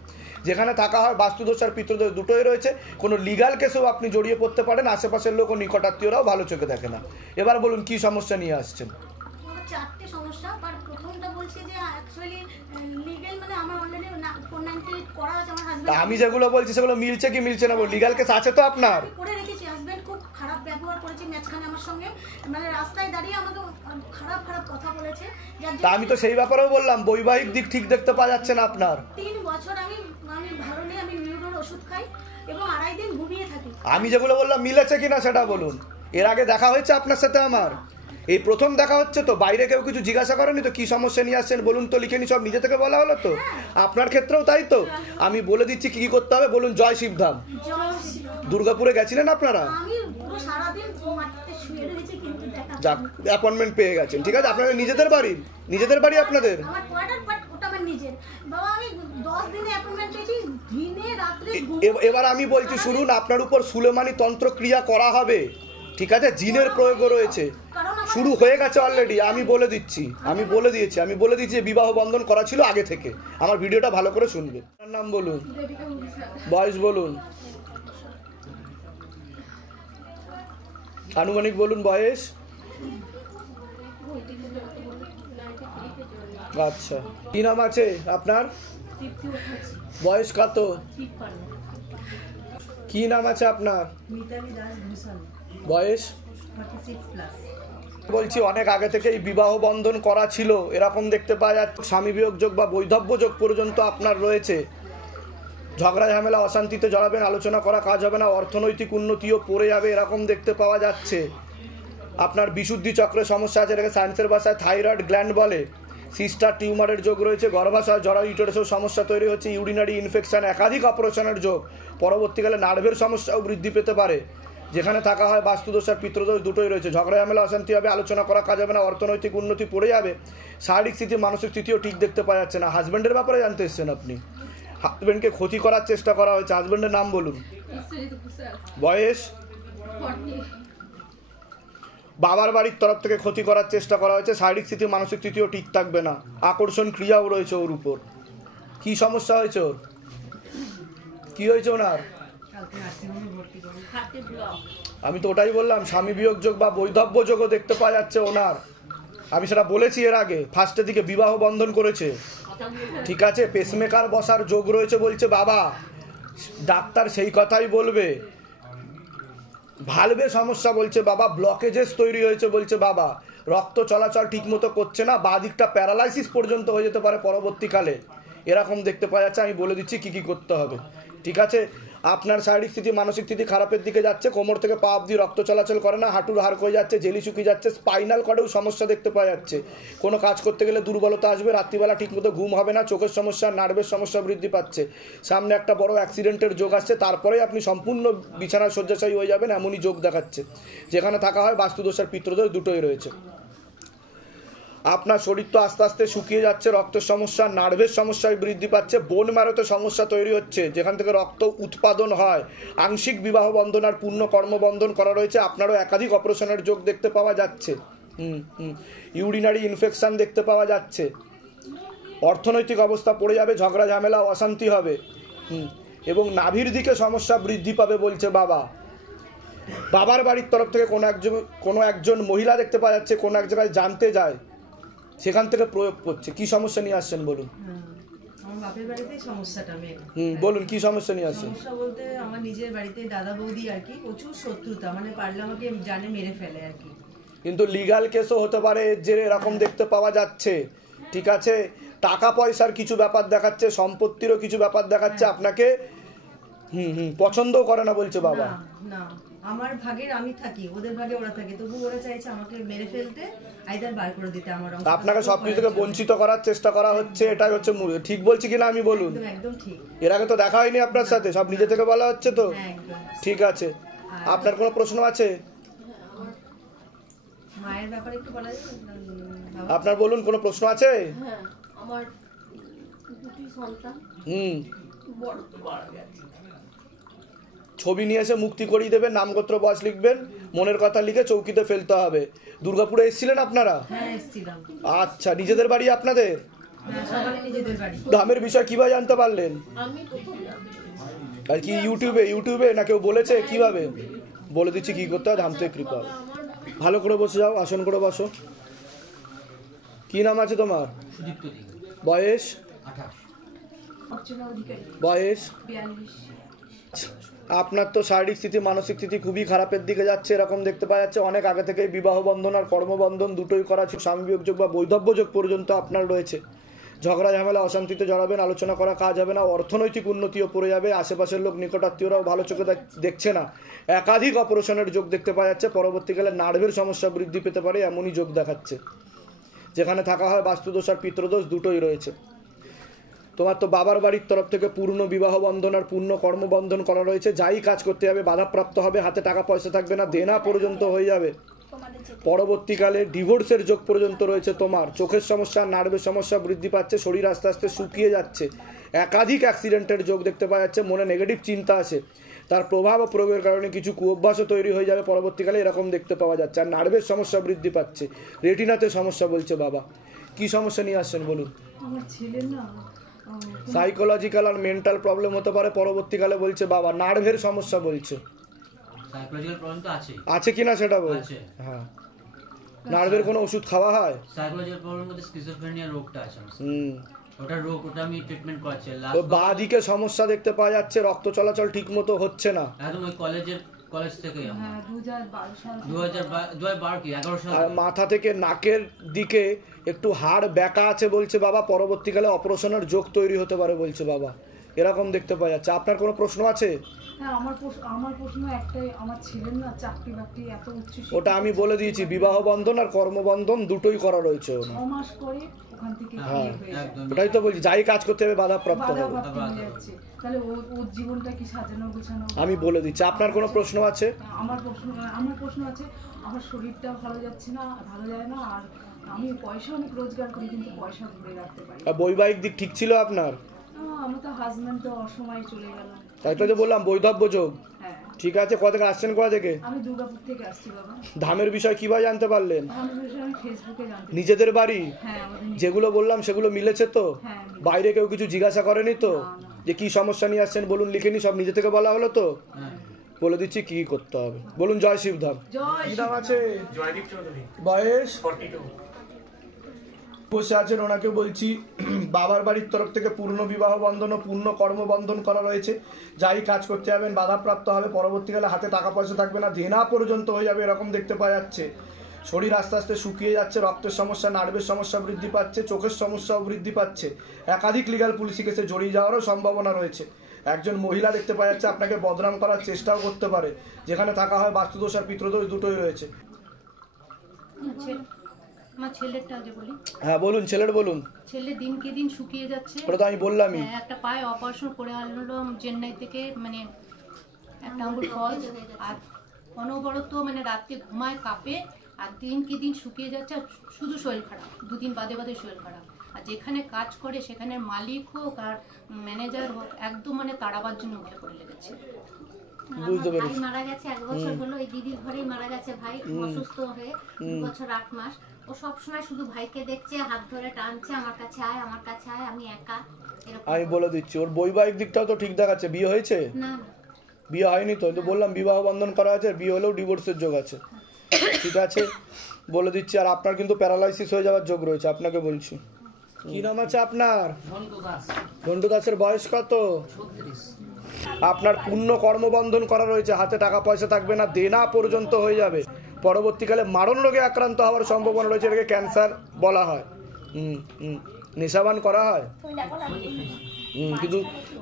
যেখানে থাকা হয় বাস্তুদোষ আর পিতৃদোষ দুটোই রয়েছে। কোনো লিগাল কেসেও আপনি জড়িয়ে পড়তে পারেন, আশেপাশের লোক ও নিকটাত্মীয়রাও ভালো চোখে দেখে না। এবার বলুন কি সমস্যা নিয়ে আসছেন? চারটে সমস্যা। প্রথমটা বলছি যে অ্যাকচুয়ালি লিগ্যাল, মানে আমার অলরেডি 498 করা আছে আমার হাজবেন্ড। আমি যেগুলো বলছি সেগুলো মিলছে কি মিলছে না? লিগাল কেস আছে তো আপনার? করে রেখেছি। হাজবেন্ড খুব খারাপ ব্যবহার করেছে মাঝখানে আমার সঙ্গে, মানে রাস্তায় দাঁড়িয়ে আমাকে খারাপ খারাপ কথা বলেছে। তা আমি তো সেই ব্যাপারেও বললাম, বৈবাহিক দিক ঠিক দেখতে পাওয়া যাচ্ছে না আপনার। 3 বছর আমি ভালো নেই, আমি নিউরোর ওষুধ খাই এবং 2.5 দিন ঘুমিয়ে থাকি। আমি যেগুলো বললাম মিলেছে কিনা সেটা বলুন। এর আগে দেখা হয়েছে আপনার সাথে আমার? এই প্রথম দেখা হচ্ছে তো? বাইরে কেউ কিছু জিজ্ঞাসা করেনি তো কি সমস্যা নিয়ে আসছেন বলুন তো, লিখে নি, সব নিজে থেকে বলা হলো তো? আপনার ক্ষেত্রেও তাই তো? আমি বলে দিচ্ছি কি কি করতে হবে বলুন। জয় শিবধাম। দুর্গাপুরে গেছিলেন আপনারা? আমি পুরো সারা দিন মাটিতে শুয়ে রয়েছি, কিন্তু যাক, অ্যাপয়েন্টমেন্ট পেয়ে গেছেন। ঠিক আছে, আপনাদের নিজেদের বাড়ি? নিজেদের বাড়ি আপনাদের? আমার কোয়ার্টার, বাট ওটা আমার নিজের। বাবা আমি 10 দিনে অ্যাপয়েন্টমেন্ট পেয়েছি, দিনে রাতে। এবার আমি বলছি শুনুন, আপনার উপর সুলেমানি তন্ত্র ক্রিয়া করা হবে। ঠিক আছে, জিনের প্রয়োগও রয়েছে, শুরু হয়ে গেছে অলরেডি। আমি বলে দিচ্ছি, আমি বলে দিয়েছি বিবাহ বন্ধন করা ছিল আগে থেকে। আমার ভিডিওটা ভালো করে শুনবেন। আপনার নাম বলুন, বয়স বলুন, আনুমানিক বলুন বয়স। আচ্ছা, কি নাম আছে আপনার? বয়স কত? কি নাম আছে আপনার? বয়স? বলছি অনেক আগে থেকেই বিবাহ বন্ধন করা ছিল, এরকম দেখতে পাওয়া যাচ্ছে। স্বামী বিয়োগ যোগ বা বৈধব্য যোগ পর্যন্ত আপনার রয়েছে। ঝগড়া ঝামেলা অশান্তিতে জড়াবেন, আলোচনা করা কাজ হবে না, অর্থনৈতিক উন্নতিও পড়ে যাবে এরকম দেখতে পাওয়া যাচ্ছে। আপনার বিশুদ্ধি চক্রের সমস্যা আছে, এটাকে সায়েন্সের ভাষায় থাইরয়েড গ্ল্যান্ড বলে। সিস্টার টিউমারের যোগ রয়েছে, গর্ভাশয় জরা ইউটেরাসের সমস্যা তৈরি হচ্ছে, ইউরিনারি ইনফেকশন, একাধিক অপারেশনের যোগ, পরবর্তীকালে নার্ভের সমস্যাও বৃদ্ধি পেতে পারে। যেখানে থাকা হয় বাস্তুদোষ আর পিতৃদোষ দুটোই রয়েছে। ঝগড়া ঝামেলা অশান্তি হবে, আলোচনা করা কাজ হবে না, অর্থনৈতিক উন্নতি পড়ে যাবে, শারীরিক স্থিতি মানসিক স্থিতিও ঠিক দেখতে পাওয়া যাচ্ছে না। হাজব্যান্ডের ব্যাপারে জানতে এসছেন আপনি, হাজব্যান্ডকে ক্ষতি করার চেষ্টা করা হয়েছে। হাজব্যান্ডের নাম বলুন, বয়স, বাবার বাড়ির তরফ থেকে ক্ষতি করার চেষ্টা করা হয়েছে, শারীরিক স্থিতি মানসিক স্থিতিও ঠিক থাকবে না, আকর্ষণ ক্রিয়াও রয়েছে ওর উপর। কি সমস্যা হয়েছে ওর, কি হয়েছে ওনার? আমি তো ওটাই বললাম, স্বামী বিয়োগ যোগ বা বৈধব্য যোগও দেখতে পাওয়া যাচ্ছে ওনার। আমি সেটা বলেছি এর আগে, ফার্স্টের দিকে বিবাহ বন্ধন করেছে, ঠিক আছে। পেসমেকার বসার যোগ রয়েছে বলছে বাবা, ডাক্তার সেই কথাই বলবে। ভালভে সমস্যা বলছে বাবা, ব্লকেজেস তৈরি হয়েছে বলছে বাবা, রক্ত চলাচল ঠিক মতো করছে না, বাঁ দিকটা প্যারালাইসিস পর্যন্ত হয়ে যেতে পারে পরবর্তীকালে, এরকম দেখতে পাওয়া যাচ্ছে। আমি বলে দিচ্ছি কি কি করতে হবে, ঠিক আছে। আপনার শারীরিক স্থিতি মানসিক স্থিতি খারাপের দিকে যাচ্ছে, কোমর থেকে পা অবধি রক্ত চলাচল করে না, হাঁটুর হাড় হয়ে যাচ্ছে, জেলি শুকিয়ে যাচ্ছে, স্পাইনাল কর্ডেও সমস্যা দেখতে পাওয়া যাচ্ছে, কোনো কাজ করতে গেলে দুর্বলতা আসবে, রাত্রিবেলা ঠিকমতো ঘুম হবে না, চোখের সমস্যা, নার্ভের সমস্যা বৃদ্ধি পাচ্ছে, সামনে একটা বড় অ্যাক্সিডেন্টের যোগ আসছে, তারপরেই আপনি সম্পূর্ণ বিছানার শয্যাশায়ী হয়ে যাবেন এমনই যোগ দেখাচ্ছে। যেখানে থাকা হয় বাস্তুদোষ আর পিতৃদোষ দুটোই রয়েছে। আপনার শরীর তো আস্তে আস্তে শুকিয়ে যাচ্ছে, রক্তের সমস্যা, নার্ভের সমস্যায় বৃদ্ধি পাচ্ছে, বোন ম্যারোতে সমস্যা তৈরি হচ্ছে, যেখান থেকে রক্ত উৎপাদন হয়, আংশিক বিবাহ বন্ধন আর পূর্ণ কর্মবন্ধন করা রয়েছে। আপনারও একাধিক অপারেশনের যোগ দেখতে পাওয়া যাচ্ছে, ইউরিনারি ইনফেকশন দেখতে পাওয়া যাচ্ছে, অর্থনৈতিক অবস্থা পড়ে যাবে, ঝগড়া ঝামেলা অশান্তি হবে, এবং নাভির দিকে সমস্যা বৃদ্ধি পাবে বলছে বাবা। বাবার বাড়ির তরফ থেকে কোনো একজন মহিলা দেখতে পাওয়া যাচ্ছে, কোনো এক জায়গায় জানতে যায়, সেখান থেকে প্রয়োগ করছে। কি সমস্যা নিয়ে আসছেন বলুন? আমার বাপের বাড়িতে সমস্যাটা মেন। বলুন কি সমস্যা নিয়ে আসছেন? সমস্যা বলতে আমার নিজের বাড়িতে দাদা বৌদি আর কি প্রচুর শত্রুতা, মানে পারলে আমাকে জানে মেরে ফেলে আর কি। কিন্তু লিগ্যাল কেসও হতে পারে যে এরকম দেখতে পাওয়া যাচ্ছে, ঠিক আছে। টাকা পয়সার কিছু ব্যাপার দেখাচ্ছে, সম্পত্তিরও কিছু ব্যাপার দেখাচ্ছে, আপনাকে পছন্দও করে না বলছে বাবা। না, আমার ভাগের আমি থাকি, ওদের ভাগে ওরা থাকে, তবু ওরা চাইছে আমাকে মেরে ফেলতে, আইদার বার করে দিতে আমার। আপনাকে সবকিছু থেকে বঞ্চিত করার চেষ্টা করা হচ্ছে, এটাই হচ্ছে মূল। ঠিক বলছি কিনা আমি বলুন? একদম ঠিক। এর আগে তো দেখা হয়নি আপনার সাথে, সব নিজে থেকে বলা হচ্ছে তো? ঠিক আছে, আপনার কোনো প্রশ্ন আছে? মায়ের ব্যাপারে একটু বলা যাবে? আপনার বলুন, কোনো প্রশ্ন আছে? হ্যাঁ, আমার দুটি সন্তান, বড় মারা গেছে। ছবি নিয়ে এসে মুক্তি করিয়ে দেবেন, নামগোত্র বয়স লিখবেন, মনের কথা লিখে চৌকিতে ফেলতে হবে। দুর্গাপুরে এসেছিলেন আপনারা? হ্যাঁ, এসেছিলাম। আচ্ছা, নিজেদের বাড়ি আপনাদের? হ্যাঁ, সবারই নিজেদের বাড়ি। ধামের বিষয় কিভাবে জানতে পারলেন? আমি প্রথম আর কি ইউটিউবে না কেউ বলেছে? কিভাবে? বলে দিচ্ছি কি করতে হয়, ধাম থেকে কৃপা। ভালো করে বসে যাও, আসন করে বসো। কি নাম আছে তোমার? বয়স? বয়স? আপনার তো শারীরিক স্থিতি মানসিক স্থিতি খুবই খারাপের দিকে যাচ্ছে, এরকম দেখতে পাওয়া যাচ্ছে। অনেক আগে থেকে বিবাহ বন্ধন আর কর্মবন্ধন দুটোই করা ছিল, স্বামী বিয়োগ যোগ বা বৈধব্য যোগ পর্যন্ত আপনার রয়েছে। ঝগড়া ঝামেলা অশান্তিতে জড়াবেন, আলোচনা করা কাজ হবে না, অর্থনৈতিক উন্নতিও পড়ে যাবে, আশেপাশের লোক নিকটাত্মীয়রাও ভালো চোখে দেখছে না, একাধিক অপারেশনের যোগ দেখতে পাওয়া যাচ্ছে, পরবর্তীকালে নার্ভের সমস্যা বৃদ্ধি পেতে পারে এমনই যোগ দেখাচ্ছে। যেখানে থাকা হয় বাস্তুদোষ আর পিতৃদোষ দুটোই রয়েছে। তোমার তো বাবার বাড়ির তরফ থেকে পূর্ণ বিবাহ বন্ধন আর পূর্ণ কর্মবন্ধন করা রয়েছে, যাই কাজ করতে যাবে বাধাপ্রাপ্ত হবে, হাতে টাকা পয়সা থাকবে না, দেনা পর্যন্ত হয়ে যাবে, পরবর্তীকালে ডিভোর্সের যোগ পর্যন্ত রয়েছে। তোমার চোখের সমস্যা, নার্ভের সমস্যা বৃদ্ধি পাচ্ছে, শরীর আস্তে আস্তে শুকিয়ে যাচ্ছে, একাধিক অ্যাক্সিডেন্টের যোগ দেখতে পাওয়া যাচ্ছে, মনে নেগেটিভ চিন্তা আসে, তার প্রভাব ও প্রয়োগের কারণে কিছু কুঅভ্যাসও তৈরি হয়ে যাবে পরবর্তীকালে, এরকম দেখতে পাওয়া যাচ্ছে। আর নার্ভের সমস্যা বৃদ্ধি পাচ্ছে, রেটিনাতে সমস্যা বলছে বাবা। কি সমস্যা নিয়ে আসছেন বলুন? আমার ছেলে না সাইকোলজিক্যাল আর মেন্টাল প্রবলেম হতে পারে পরবর্তীকালে বলছে বাবা, নার্ভের সমস্যা বলছে। সাইকোলজিক্যাল প্রবলেম তো আছে, আছে কিনা সেটা বলছে। হ্যাঁ, নার্ভের কোনো ওষুধ খাওয়া হয়? সাইকোলজিক্যাল প্রবলেম মধ্যে স্কিজোফ্রেনিয়া রোগটা আছে। ওটা রোগ, ওটা আমি ট্রিটমেন্ট করছি। বাঁ দিকে সমস্যা দেখতে পাওয়া যাচ্ছে, রক্ত চলাচল ঠিকমতো হচ্ছে না। একদম ওই কলেজ থেকে। হ্যাঁ, 2012 সাল। 2012 কি 11 সাল। আর মাথা থেকে নাকের দিকে একটু হাড় ব্যাকা আছে বলছে বাবা, পরবর্তীকালে অপারেশনের যোগ তৈরি হতে পারে বলছে বাবা। এরকম দেখতে পাওয়া যাচ্ছে। আপনার কোনো প্রশ্ন আছে? হ্যাঁ, আমার প্রশ্ন একটাই, আমার ছেলের না চাকরি বাকরি এত উচ্চ, ওটা আমি বলে দিয়েছি, বিবাহ বন্ধন আর কর্মবন্ধন দুটোই করা রয়েছে। 6 মাস করে ওখান থেকে হ্যাঁ, ওটাই তো বলছি, যাই কাজ করতে হবে বাধাপ্রাপ্ত হবে। তাহলে ওর জীবনটা কি সাজানো গোছানো? আমি বলে দিচ্ছি। আপনার কোনো প্রশ্ন আছে? আমার প্রশ্ন আছে, আমার শরীরটা ভালো যাচ্ছে না, ভালো যায় না, আর আমি পয়সা অনেক রোজগার করি কিন্তু পয়সা ধরে রাখতে পারি। আর বৈবাহিক দিক ঠিক ছিল আপনার? আমার তো হাজবেন্ড তো অসময়ে চলে গেল। তাই তো যে বললাম বৈধব্য যোগ। হ্যাঁ, ঠিক আছে। কোথা থেকে আসছেন? কোথা থেকে? আমি দুর্গাপুর থেকে আসছি বাবা। ধামের বিষয় কিভাবে জানতে পারলেন? ধামের বিষয় আমি ফেসবুকে জানতে। নিজেদের বাড়ি? হ্যাঁ, আমাদের যেগুলো বললাম সেগুলো মিলেছে তো? হ্যাঁ। বাইরে কেউ কিছু জিজ্ঞাসা করেনি তো যে কি সমস্যা নিয়ে আসছেন বলুন, লিখেনি, সব নিজে থেকে বলা হলো তো? বলে দিচ্ছি কি করতে হবে। বলুন। জয় শিবধাম। কি নাম আছে? জয়দীপ চৌধুরী। বয়স? 42। বসে আছেন, ওনাকে বলছি বাবার বাড়ির তরফ থেকে পূর্ণ বিবাহ বন্ধন ও পূর্ণ কর্মবন্ধন করা রয়েছে। যাই কাজ করতে যাবেন বাধাপ্রাপ্ত হবে, পরবর্তীকালে হাতে টাকা পয়সা থাকবে না, দেনা পর্যন্ত হয়ে যাবে, এরকম দেখতে পাওয়া যাচ্ছে। শরীর আস্তে আস্তে শুকিয়ে যাচ্ছে, রক্তের সমস্যা, নার্ভের সমস্যা বৃদ্ধি পাচ্ছে, চোখের সমস্যাও বৃদ্ধি পাচ্ছে, একাধিক লিগাল পুলিশি কেসে জড়িয়ে যাওয়ারও সম্ভাবনা রয়েছে। একজন মহিলা দেখতে পাওয়া যাচ্ছে আপনাকে বদনাম করার চেষ্টাও করতে পারে, যেখানে থাকা হয় বাস্তুদোষ আর পিতৃদোষ দুটোই রয়েছে। আমার ছেলেরটা আগে বলি। হ্যাঁ বলুন, ছেলের বলুন। ছেলে দিনকে দিন শুকিয়ে যাচ্ছে। ওটা তো আমি বললামই। একটা পায়ে অপারেশন করে আনলো চেন্নাই থেকে, মানে একটা আঙ্গুল ফল, আর অনবরত মানে রাতে ঘুমায়, কাঁপে, আর দিনকে দিন শুকিয়ে যাচ্ছে, আর শুধু শরীর খারাপ, 2 দিন বাদে বাদে শরীর খারাপ। আর যেখানে কাজ করে সেখানে মালিক হোক আর ম্যানেজার হোক একদম মানে তাড়াবার জন্য উঠে পড়ে লেগেছে। বুঝতে পেরেছি। ভাই মারা গেছে 1 বছর হলো, এই দিদির ঘরেই মারা গেছে ভাই, অসুস্থ হয়ে 2 বছর 8 মাস। ও সব সময় শুধু ভাইকে দেখছে, হাত ধরে টানছে, আমার কাছে আয়, আমার কাছে আয়, আমি একা। আমি বলে দিচ্ছি, ওর বৈবাহিক দিকটাও তো ঠিক দেখাচ্ছে। বিয়ে হয়েছে? না, বিয়ে হয়নি তো? বললাম বিবাহ বন্ধন করা আছে, বিয়ে হলেও ডিভোর্সের যোগ আছে। ঠিক আছে, বলে দিচ্ছি। আর আপনার কিন্তু প্যারালাইসিস হয়ে যাওয়ার যোগ রয়েছে, আপনাকে বলছি। কি নাম আছে আপনার? ঘন্টু দাসের বয়স কত? 36। আপনার পূর্ণ কর্মবন্ধন করা রয়েছে, হাতে টাকা পয়সা থাকবে না, দেনা পর্যন্ত হয়ে যাবে, পরবর্তীকালে মারণ রোগে আক্রান্ত হওয়ার সম্ভাবনা রয়েছে, এটাকে ক্যান্সার বলা হয়। নেশাবান করা হয়, কিন্তু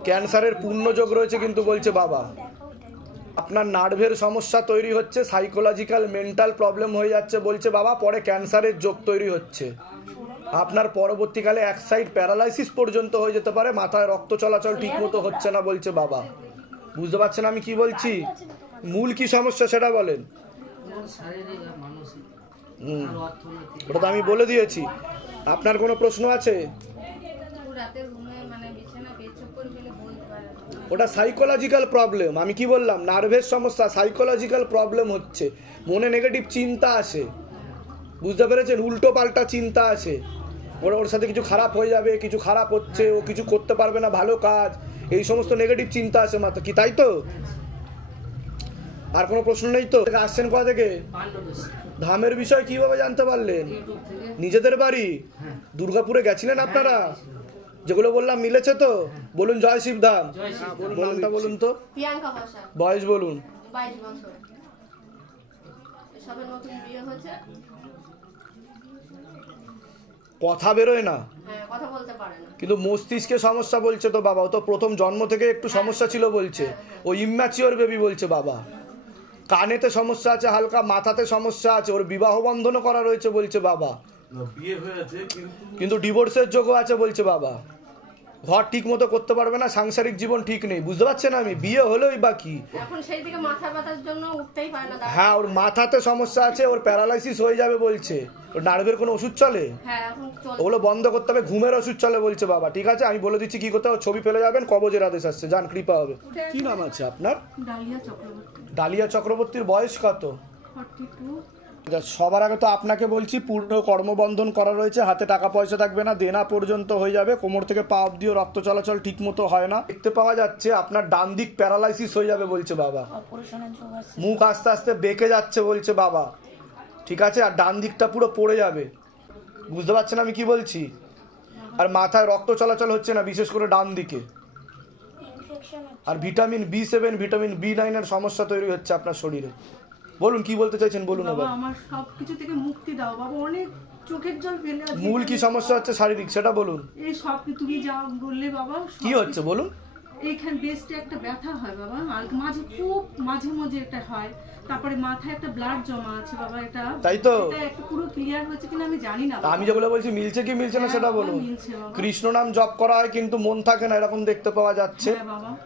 ক্যান্সারের পূর্ণ যোগ রয়েছে কিন্তু বলছে বাবা। আপনার নার্ভের সমস্যা তৈরি হচ্ছে, সাইকোলজিক্যাল মেন্টাল প্রবলেম হয়ে যাচ্ছে বলছে বাবা, পরে ক্যান্সারের যোগ তৈরি হচ্ছে। আপনার পরবর্তীকালে এক সাইড প্যারালাইসিস পর্যন্ত হয়ে যেতে পারে, মাথায় রক্ত চলাচল ঠিক মতো হচ্ছে না বলছে বাবা। বুঝতে পারছেন আমি কি বলছি? মূল কি সমস্যা সেটা বলেন। ওটা তো আমি বলে দিয়েছি। আপনার কোনো প্রশ্ন আছে? ওটা সাইকোলজিক্যাল প্রবলেম। আমি কি বললাম? নার্ভের সমস্যা, সাইকোলজিক্যাল প্রবলেম হচ্ছে, মনে নেগেটিভ চিন্তা আসে, বুঝতে পেরেছেন? উল্টো পাল্টা চিন্তা আসে, ওর সাথে কিছু খারাপ হয়ে যাবে, কিছু খারাপ হচ্ছে, ও কিছু করতে পারবে না ভালো কাজ, এই সমস্ত নেগেটিভ চিন্তা আসে মাথা, কি তাই তো? আর কোনো প্রশ্ন নেই তো? আসছেন কোথা থেকে? ধামের বিষয় কিভাবে জানতে পারলেন? নিজেদের বাড়ি? দুর্গাপুরে গেছিলেন আপনারা? যেগুলো বললাম মিলেছে তো? বলুন জয় শিবধাম। নামটা বলুন তো। প্রিয়াঙ্কা ভাষা। বয়স বলুন। 22 বছর। সবার নতুন বিয়ে হয়েছে। কথা বেরোয় না, হ্যাঁ কথা বলতে পারে না, কিন্তু মস্তিষ্কে সমস্যা বলছে তো বাবা। ও তো প্রথম জন্ম থেকে একটু সমস্যা ছিল বলছে, ও ইম্যাচিওর বেবি বলছে বাবা। কানেতে সমস্যা আছে হালকা, মাথাতে সমস্যা আছে, ওর বিবাহ বন্ধনও করা রয়েছে বলছে বাবা, বিয়ে হয়েছে কিন্তু ডিভোর্সের যোগও আছে বলছে বাবা। ঘর ঠিক মতো করতে পারবে না, সাংসারিক জীবন ঠিক নেই, বুঝতে পারছেন? আমি বিয়ে হলোই বাকি, এখন সেই দিকে মাথা ব্যথার জন্য উঠতেই পারে না। হ্যাঁ ওর মাথাতে সমস্যা আছে, ওর প্যারালাইসিস হয়ে যাবে বলছে। ওর নার্ভের কোনো ওষুধ চলে? হ্যাঁ এখন চলে, ওগুলো বন্ধ করতে হবে, ঘুমের ওষুধ চলে বলছে বাবা। ঠিক আছে, আমি বলে দিচ্ছি কি করতে হবে, ছবি ফেলে যাবেন, কবজের আদেশ আসছে, যান, কৃপা হবে। কি নাম আছে আপনার? ডালিয়া চক্রবর্তী। ডালিয়া চক্রবর্তীর বয়স কত? 42। সবার আগে তো আপনাকে বলছি পূর্ণ কর্মবন্ধন করা রয়েছে, হাতে টাকা পয়সা থাকবে না, দেনা পর্যন্ত হয়ে যাবে, কোমর থেকে পা অব্দিও রক্ত চলাচল ঠিক মতো হয় না। দেখতে পাওয়া যাচ্ছে আপনার ডান দিক প্যারালাইসিস হয়ে যাবে বলছে বাবা, মুখ আস্তে আস্তে বেঁকে যাচ্ছে বলছে বাবা। ঠিক আছে, আর ডান দিকটা পুরো পড়ে যাবে, বুঝতে পারছেন আমি কি বলছি? আর মাথায় রক্ত চলাচল হচ্ছে না, বিশেষ করে ডান দিকে। আর ভিটামিন B7, ভিটামিন B9 এর সমস্যা তৈরি হচ্ছে আপনার শরীরে। বলুন কি বলতে চাইছেন, বলুন। বাবা আমার সবকিছু থেকে মুক্তি দাও বাবা, অনেক চোখের জল ফেলে আছে। মূল কি সমস্যা হচ্ছে শারীরিক সেটা বলুন। এই সব কি তুমি যা বললে বাবা, কি হচ্ছে বলুন। এইখানে বেস্টে একটা ব্যথা হয় বাবা, আর মাঝে খুব মাঝে মাঝে একটা হয়, তারপরে মাথায় একটা ব্লাড জমা আছে বাবা। এটা তাই তো এটা একটু পুরো ক্লিয়ার হয়েছে কিনা আমি জানি না। আমি যেগুলো বলছি মিলছে কি মিলছে না সেটা বলুন। কৃষ্ণ নাম জপ করা হয় কিন্তু মন থাকে না, এরকম দেখতে পাওয়া যাচ্ছে,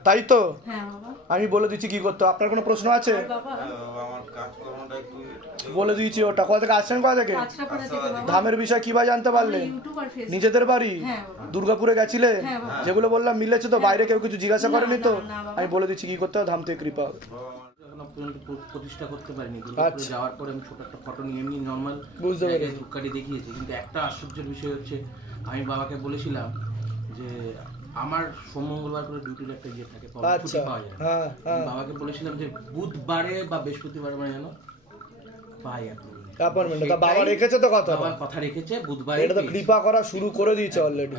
তাই তো? আমি বলে দিচ্ছি কি করতে। আপনার কোনো প্রশ্ন আছে? বলে দিয়েছি ওটা। কোথা থেকে আসছেন? কোথা থেকে? ধামের বিষয় কিভাবে জানতে পারলেন? নিজেদের বাড়ি দুর্গাপুরে গেছিলেন? যেগুলো বললাম মিলেছে তো? বাইরে কেউ কিছু জিজ্ঞাসা করেনি তো? আমি বলে দিচ্ছি কি করতে হবে, ধাম থেকে কৃপা হবে। প্রতিষ্ঠা করতে পারিনি। দুর্গাপুরে যাওয়ার পরে আমি ছোট একটা ফটো নিয়ে এমনি নর্মাল ধূপকাঠি দেখিয়েছি, কিন্তু একটা আশ্চর্যের বিষয় হচ্ছে আমি বাবাকে বলেছিলাম যে আমার সোমমঙ্গলবার করে ডিউটির একটা ইয়ে থাকে, ছুটি পাওয়া যায়। বাবাকে বলেছিলাম যে বুধবারে বা বৃহস্পতিবারে মানে যেন পাই অ্যাপয়েন্টমেন্ট। বাবা রেখেছে তো কথা, কথা রেখেছে বুধবারে। এটা তো কৃপা করা শুরু করে দিয়েছে অলরেডি।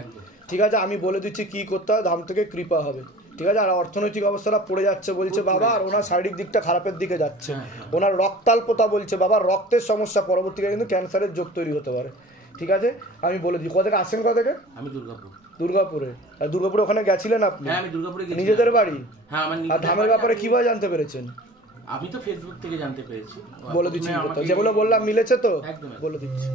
ঠিক আছে, আমি বলে দিচ্ছি কি করতে হবে, ধাম থেকে কৃপা হবে। ঠিক আছে। আর অর্থনৈতিক অবস্থাটা পড়ে যাচ্ছে বলছে বাবা, আর ওনার শারীরিক দিকটা খারাপের দিকে যাচ্ছে। ওনার রক্তাল্পতা বলছে বাবা, রক্তের সমস্যা, পরবর্তীকালে কিন্তু ক্যান্সারের যোগ তৈরি হতে পারে। ঠিক আছে, আমি বলে দিই। কোথা থেকে আসছেন? কোথা থেকে? আমি দুর্গাপুর। দুর্গাপুরে? আর দুর্গাপুরে ওখানে গেছিলেন আপনি? হ্যাঁ, আমি দুর্গাপুরে গেছি। নিজেদের বাড়ি? হ্যাঁ, আমার। আর ধামের ব্যাপারে কিভাবে জানতে পেরেছেন? আমি তো ফেসবুক থেকে জানতে পেরেছি। বলে দিচ্ছি যেগুলো বললাম মিলেছে তো? বলে দিচ্ছি।